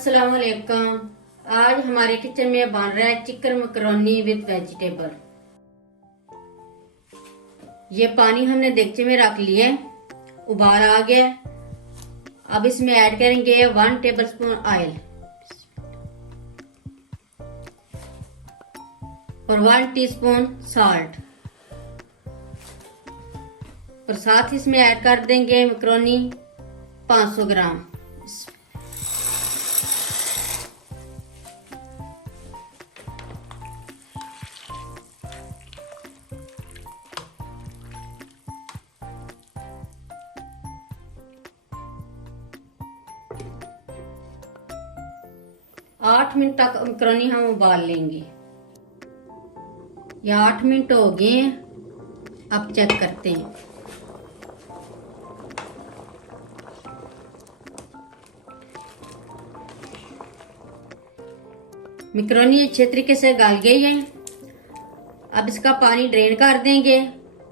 अस्सलाम वालेकुम। आज हमारे किचन में बन रहा है चिकन मैकरोनी विद वेजिटेबल। ये पानी हमने देगचे में रख लिया है, उबाल आ गया। अब इसमें ऐड करेंगे 1 टेबलस्पून ऑयल और 1 टीस्पून साल्ट और साथ ही इसमें ऐड कर देंगे मैकरोनी 500 ग्राम। आठ मिनट तक मैकरोनी हम उबाल लेंगे। या 8 मिनट हो गए हैं, अब चेक करते हैं। मैकरोनी अच्छे तरीके से गल गई है। अब इसका पानी ड्रेन कर देंगे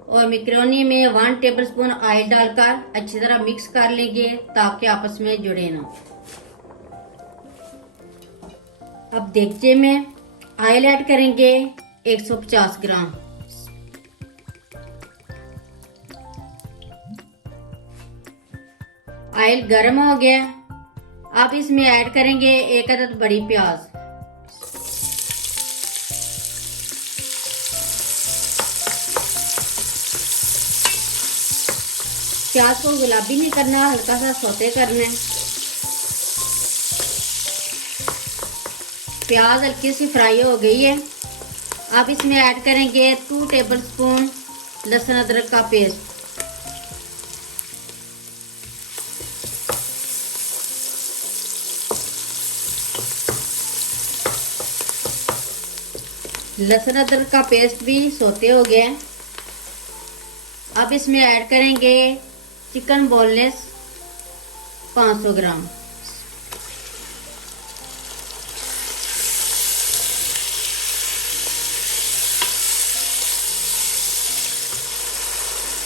और मैकरोनी में 1 टेबलस्पून ऑयल डालकर अच्छी तरह मिक्स कर लेंगे ताकि आपस में जुड़े ना। अब देगचे में ऑयल ऐड करेंगे 150 ग्राम। ऑयल गर्म हो गया। अब इसमें ऐड करेंगे 1 अदद बड़ी प्याज। प्याज को गुलाबी नहीं करना, हल्का सा सौते करना है। प्याज हल्की सी फ्राई हो गई है। अब इसमें ऐड करेंगे 2 टेबलस्पून लहसुन अदरक का पेस्ट। लहसुन अदरक का पेस्ट भी सौते हो गया। अब इसमें ऐड करेंगे चिकन बोनलेस 500 ग्राम।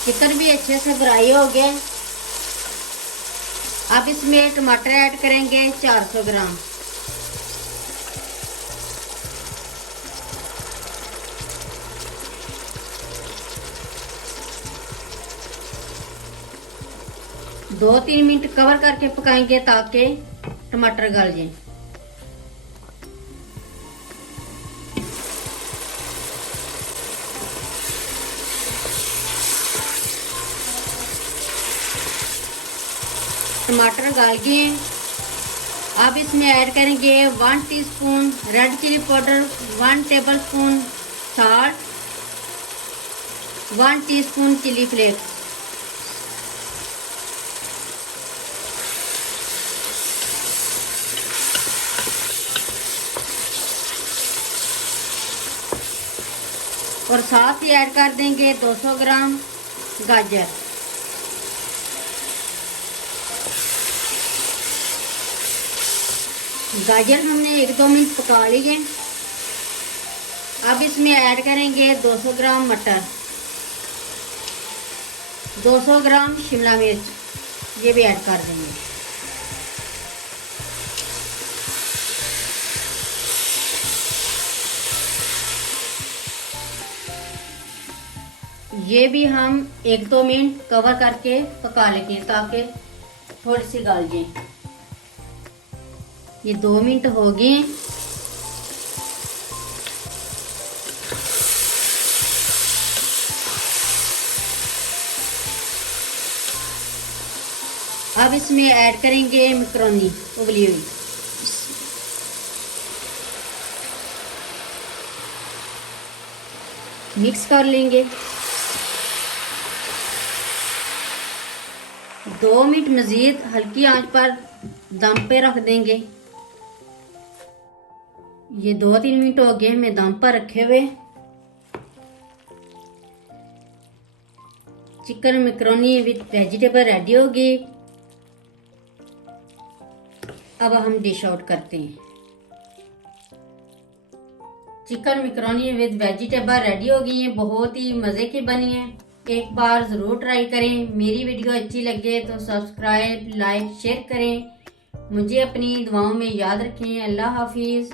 चिकन भी अच्छे से फ्राई हो गया। अब इसमें टमाटर ऐड करेंगे 400 ग्राम। दो 3 मिनट कवर करके पकाएंगे ताकि टमाटर गल जाए। टमाटर गल गए। अब इसमें ऐड करेंगे 1 teaspoon red chilli powder, 1 tablespoon salt, 1 teaspoon chilli flakes. और साथ ही ऐड कर देंगे 200 ग्राम गाजर। गाजर हमने 1-2 मिनट पका लिए। अब इसमें ऐड करेंगे 200 ग्राम मटर, 200 ग्राम शिमला मिर्च, ये भी ऐड कर देंगे। ये भी हम 1-2 मिनट कवर करके पका लेंगे ताकि थोड़ी सी गल जाए। ये 2 मिनट हो गए। अब इसमें ऐड करेंगे मैकरोनी उबली हुई। मिक्स कर लेंगे। 2 मिनट मजीद हल्की आंच पर दम पे रख देंगे। ये 2-3 मिनट हो गए हमें दम पर रखे हुए। Chicken macaroni with vegetable ready होगी। अब हम डिश आउट करते हैं। Chicken macaroni with vegetable ready हो गई है। बहुत ही मज़े की बनी है। एक बार ज़रूर ट्राई करें। मेरी वीडियो अच्छी लगे तो सब्सक्राइब, लाइक, शेयर करें। मुझे अपनी दुआओं में याद रखें। अल्लाह हाफिज़।